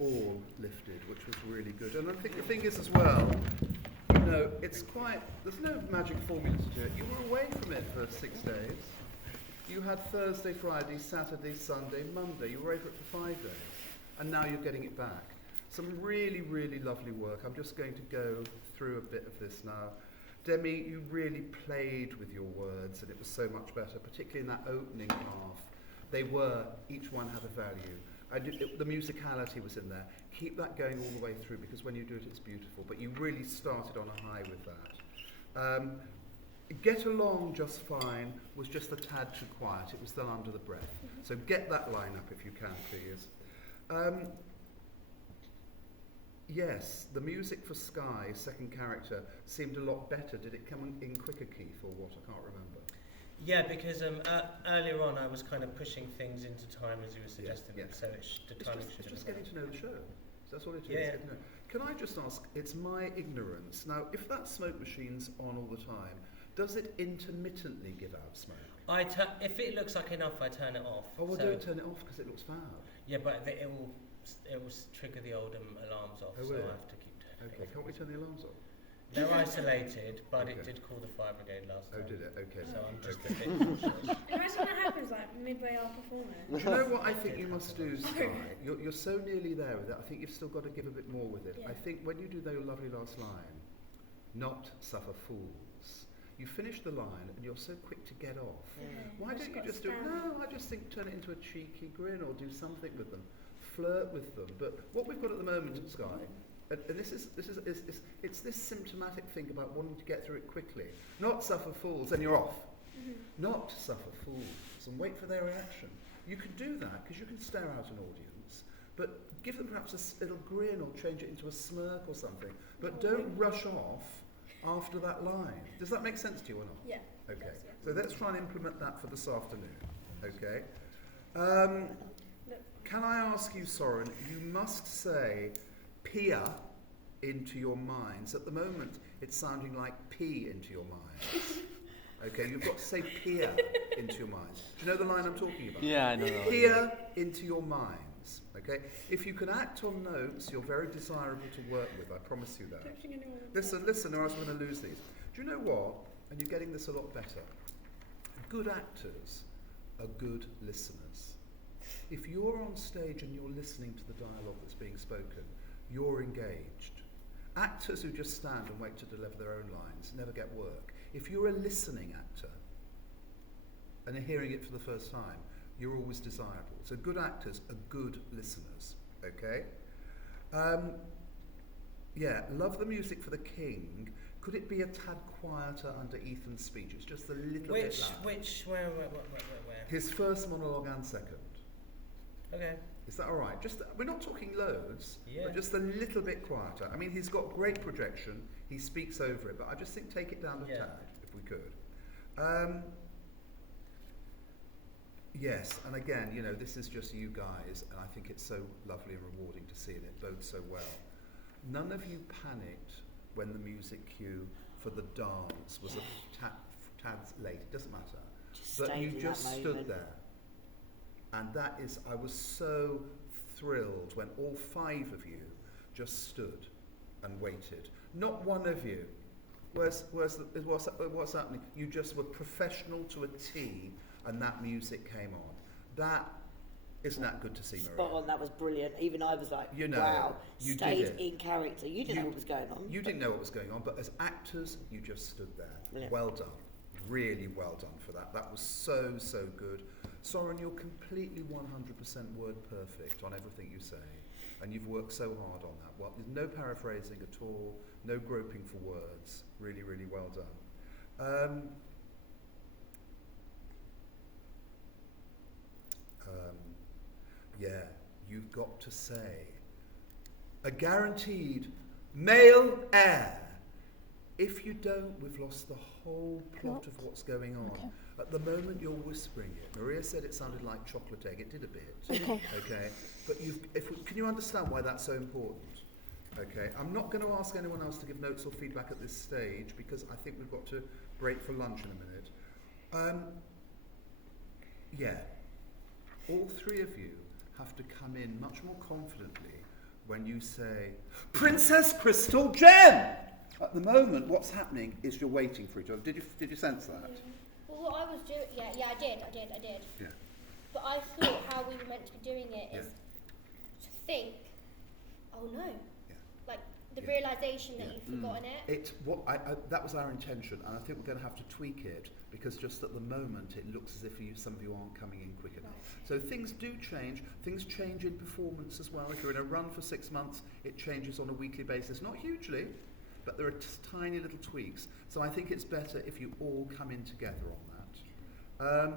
all lifted, which was really good. And I think the thing is as well, it's quite, there's no magic formula to it. You were away from it for 6 days. You had Thursday, Friday, Saturday, Sunday, Monday. You were away for it for 5 days. And now you're getting it back. Some really, really lovely work. I'm just going to go through a bit of this now. Demi, you really played with your words, and it was so much better, particularly in that opening half. Each one had a value. The musicality was in there. Keep that going all the way through, because when you do it, it's beautiful. But you really started on a high with that. Get Along Just Fine was just a tad too quiet. It was done under the breath. So get that line up if you can, please. Yes, the music for Sky, second character, seemed a lot better. Did it come in quicker, Keith, or what? I can't remember. Yeah, because earlier on I was kind of pushing things into time as you were suggesting, so the timing should. It's just getting to know the show. So that's all it is. Yeah. Can I just ask? It's my ignorance. Now, if that smoke machine's on all the time, does it intermittently give out smoke? If it looks like enough, I turn it off. Oh, well, don't turn it off because it looks foul. Yeah, but it will trigger the old alarms off, so I have to keep turning it off. Can't we turn the alarms off? They're isolated, but it did call the fire brigade last time. Oh, did it? Okay. So I'm just a bit cautious. Imagine what happens like midway our performance. Do you know what I think you must do, Sky? You're so nearly there with it. I think you've still got to give a bit more with it. Yeah. I think when you do your lovely last line, not suffer fools, you finish the line and you're so quick to get off. Yeah. Why don't you just do it? No, I just think turn it into a cheeky grin or do something with them. Flirt with them. But what we've got at the moment at Sky, and this is it's this symptomatic thing about wanting to get through it quickly. Not suffer fools, and you're off. Not suffer fools and wait for their reaction. You can do that because you can stare out an audience, but give them perhaps a little grin or change it into a smirk or something. But don't rush off after that line. Does that make sense to you or not? Yeah. Okay. Does, yeah. So let's try and implement that for this afternoon. Okay. Can I ask you, Soren, you must say Pia into your minds. At the moment, it's sounding like P into your minds. Okay, you've got to say Pia into your minds. Do you know the line I'm talking about? Yeah, I know. Pia into your minds. Okay? If you can act on notes, you're very desirable to work with. I promise you that. Listen, or else I'm going to lose these. Do you know what? And you're getting this a lot better. Good actors are good listeners. If you're on stage and you're listening to the dialogue that's being spoken, you're engaged. Actors who just stand and wait to deliver their own lines never get work. If you're a listening actor and are hearing it for the first time, you're always desirable. So good actors are good listeners, okay? Love the music for the King. Could it be a tad quieter under Ethan's speech? It's just a little bit loud. Where? His first monologue and second. Okay. Is that all right? We're not talking loads, Yeah. but just a little bit quieter. I mean, he's got great projection. He speaks over it, but I just think take it down a tad, if we could. Yes, and again, this is just you guys, and I think it's so lovely and rewarding to see it. It bodes so well. None of you panicked when the music cue for the dance was a tad late. It doesn't matter. But you just stood there. And that is, I was so thrilled when all 5 of you just stood and waited. Not one of you. What's happening? You just were professional to a T, and that music came on. Isn't that good to see, Maria? Spot on, that was brilliant. Even I was like, wow, you stayed in character. You didn't know what was going on. You didn't know what was going on, but as actors, you just stood there. Brilliant. Well done. Really well done for that. That was so, so good. Soren, you're completely 100% word perfect on everything you say, and you've worked so hard on that. Well, there's no paraphrasing at all, no groping for words. Really, really well done. You've got to say a guaranteed male heir. If you don't, we've lost the whole plot of what's going on. Okay. At the moment, you're whispering it. Maria said it sounded like chocolate egg. It did a bit. Okay. But can you understand why that's so important? Okay. I'm not going to ask anyone else to give notes or feedback at this stage because I think we've got to break for lunch in a minute. All 3 of you have to come in much more confidently when you say, Princess Crystal Gem! At the moment, what's happening is you're waiting for each other. Did you sense that? Well, what I was doing, yeah, I did. Yeah. But I thought how we were meant to be doing it is to think, oh no, like the realization that you've forgotten it. That was our intention, and I think we're going to have to tweak it because just at the moment it looks as if some of you aren't coming in quick enough. Right. So things do change. Things change in performance as well. If you're in a run for 6 months, it changes on a weekly basis. Not hugely, but there are tiny little tweaks. So I think it's better if you all come in together on that.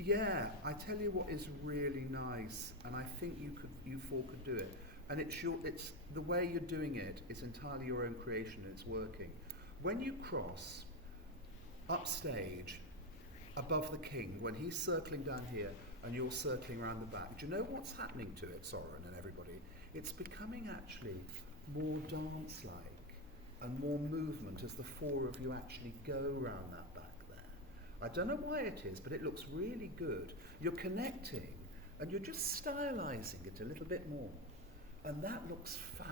Yeah, I tell you what is really nice, and I think you four could do it. And it's the way you're doing it is entirely your own creation, and it's working. When you cross upstage above the king, when he's circling down here and you're circling around the back, do you know what's happening to it, Soren and everybody? It's becoming actually more dance-like and more movement as the four of you actually go around that back there. I don't know why it is, but it looks really good. You're connecting and you're just stylising it a little bit more. And that looks fab.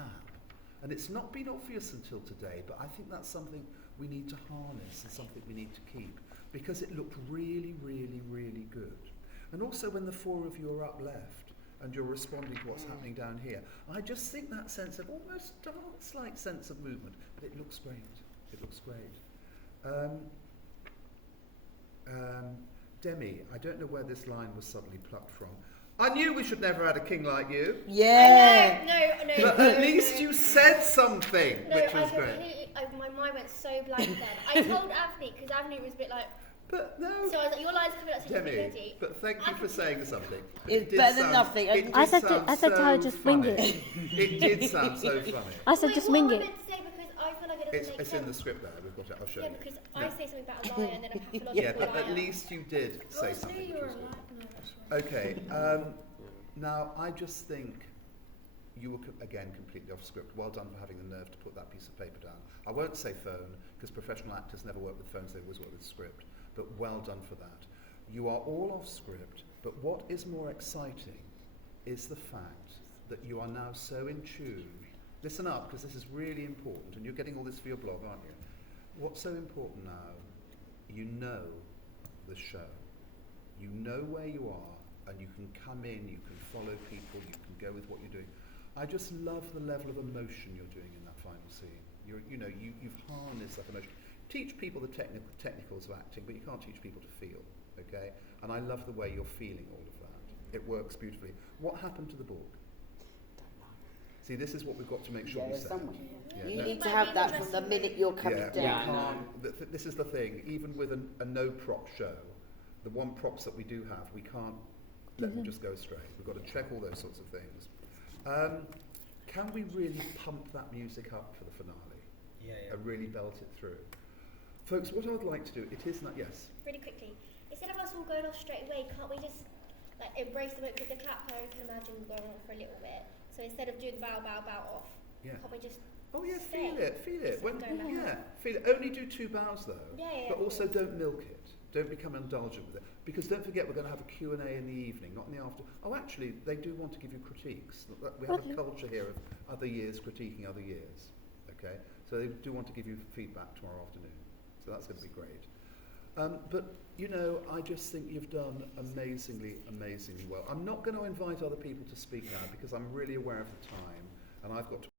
And it's not been obvious until today, but I think that's something we need to harness and something we need to keep because it looked really, really, really good. And also when the four of you are up left and you're responding to what's happening down here, I just think that sense of almost dance-like sense of movement, but it looks great. It looks great. Demi, I don't know where this line was suddenly plucked from. I knew we should never have had a king like you. Yeah. No. But at least you said something, which was great. My mind went so blank then. I told Anthony, because Anthony was a bit like... But no. So I was like, your line's coming up, so Demi, just be ready. but thank you for saying something. It's better than nothing. I said to her, just wing it. It did sound so funny. I said, just wing it. What am I meant to say, because I feel like it doesn't make It's sense. in the script there, we've got it, I'll show you. Yeah, because I say something about a liar and then a pathological Yeah, but liar. at least you did say something. you Which were was alive. good. No, that's right. Okay, now I just think you were, again, completely off script. Well done for having the nerve to put that piece of paper down. I won't say phone, because professional actors never work with phones, they always work with script. But well done for that. You are all off script, but what is more exciting is the fact that you are now so in tune. Listen up, because this is really important, and you're getting all this for your blog, aren't you? What's so important now, you know the show. You know where you are, and you can come in, you can follow people, you can go with what you're doing. I just love the level of emotion you're doing in that final scene. You've harnessed that emotion. Teach people the technicals of acting, but you can't teach people to feel, okay? And I love the way you're feeling all of that. It works beautifully. What happened to the book? See, this is what we've got to make sure we say. You need to have that from the minute you're coming down. Yeah, this is the thing. Even with a no prop show, the one props that we do have, we can't let them just go straight. We've got to check all those sorts of things. Can we really pump that music up for the finale? Yeah. And really belt it through? Folks, what I'd like to do, it is not, yes? Really quickly, instead of us all going off straight away, can't we just embrace the book with the clap? I can imagine going on for a little bit. So instead of doing the bow off, can't we just stay? Feel it. Feel it. Only do 2 bows though. Yeah, but also don't milk it. Don't become indulgent with it. Because don't forget, we're going to have a Q&A in the evening, not in the after. Oh, actually, they do want to give you critiques. We have a culture here of other years critiquing other years. Okay? So they do want to give you feedback tomorrow afternoon. So that's going to be great. But, I just think you've done amazingly, amazingly well. I'm not going to invite other people to speak now because I'm really aware of the time and I've got to